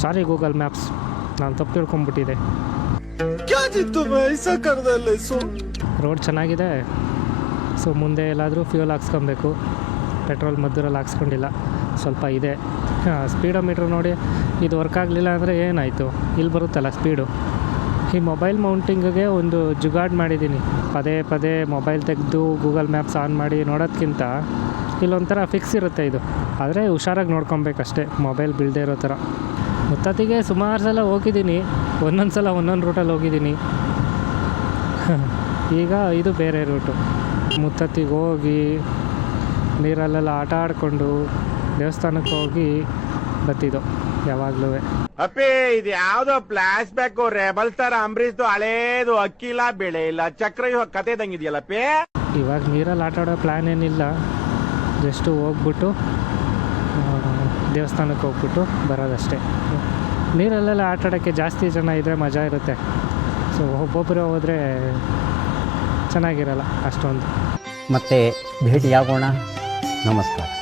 ಸಾರಿ Google maps, ನಾನು ತಪ್ಪು ತಿಳ್ಕೊಂಬಿಟ್ಟಿದ್ದೆ. Road ಚೆನ್ನಾಗಿದೆ, ಸೊ ಮುಂದೆ ಎಲ್ಲಾದರೂ ಫ್ಯೂಲ್ ಹಾಕ್ಸ್ಕೊಬೇಕು. ಪೆಟ್ರೋಲ್ ಮಧ್ಯದಲ್ಲಿ ಹಾಕ್ಸ್ಕೊಂಡಿಲ್ಲ, ಸ್ವಲ್ಪ ಇದೆ. ಸ್ಪೀಡೋಮೀಟ್ರ್ ನೋಡಿ, ಇದು ವರ್ಕ್ ಆಗಲಿಲ್ಲ ಅಂದರೆ ಏನಾಯಿತು, ಇಲ್ಲಿ ಬರುತ್ತಲ್ಲ ಸ್ಪೀಡು. ಈ ಮೊಬೈಲ್ ಮೌಂಟಿಂಗಿಗೆ ಒಂದು ಜುಗಾಡ್ ಮಾಡಿದ್ದೀನಿ. ಪದೇ ಪದೇ ಮೊಬೈಲ್ ತೆಗೆದು ಗೂಗಲ್ ಮ್ಯಾಪ್ಸ್ ಆನ್ ಮಾಡಿ ನೋಡೋದ್ಕಿಂತ ಇಲ್ಲೊಂಥರ ಫಿಕ್ಸ್ ಇರುತ್ತೆ ಇದು. ಆದರೆ ಹುಷಾರಾಗಿ ನೋಡ್ಕೊಬೇಕಷ್ಟೇ, ಮೊಬೈಲ್ ಬೀಳದೇ ಇರೋ ಥರ. ಮುತ್ತತ್ತಿಗೆ ಸುಮಾರು ಸಲ ಹೋಗಿದ್ದೀನಿ, ಒಂದೊಂದು ಸಲ ಒಂದೊಂದು ರೂಟಲ್ಲಿ ಹೋಗಿದ್ದೀನಿ. ಈಗ ಇದು ಬೇರೆ ರೂಟು. ಮುತ್ತತ್ತಿಗೆ ಹೋಗಿ ನೀರಲ್ಲೆಲ್ಲ ಆಟ ಆಡಿಕೊಂಡು ದೇವಸ್ಥಾನಕ್ಕೆ ಹೋಗಿ ಬತ್ತಿದ್ದು ಯಾವಾಗಲೂ. ಅಪ್ಪೇ ಇದು ಯಾವ್ದೋ ಫ್ಲಾಶ್ ಬ್ಯಾಕ್ ರೆಬಲ್ ತರ ಅಂಬರೀಶ್ದು ಹಳೇದು, ಅಕ್ಕಿಲ್ಲ ಬೆಳೆ ಇಲ್ಲ ಚಕ್ರ ಕತೆ ಇದಂಗಿದೆಯಲ್ಲಪ್ಪೇ. ಇವಾಗ ನೀರಲ್ಲಿ ಆಟ ಆಡೋ ಪ್ಲ್ಯಾನ್ ಏನಿಲ್ಲ, ಜಸ್ಟು ಹೋಗ್ಬಿಟ್ಟು ದೇವಸ್ಥಾನಕ್ಕೆ ಹೋಗ್ಬಿಟ್ಟು ಬರೋದಷ್ಟೇ. ನೀರಲ್ಲೆಲ್ಲ ಆಟ ಆಡೋಕ್ಕೆ ಜಾಸ್ತಿ ಜನ ಇದ್ದರೆ ಮಜಾ ಇರುತ್ತೆ. ಸೊ ಒಬ್ಬೊಬ್ಬರು ಹೋದರೆ ಚೆನ್ನಾಗಿರಲ್ಲ ಅಷ್ಟೊಂದು. ಮತ್ತೆ ಭೇಟಿಯಾಗೋಣ. ನಮಸ್ಕಾರ.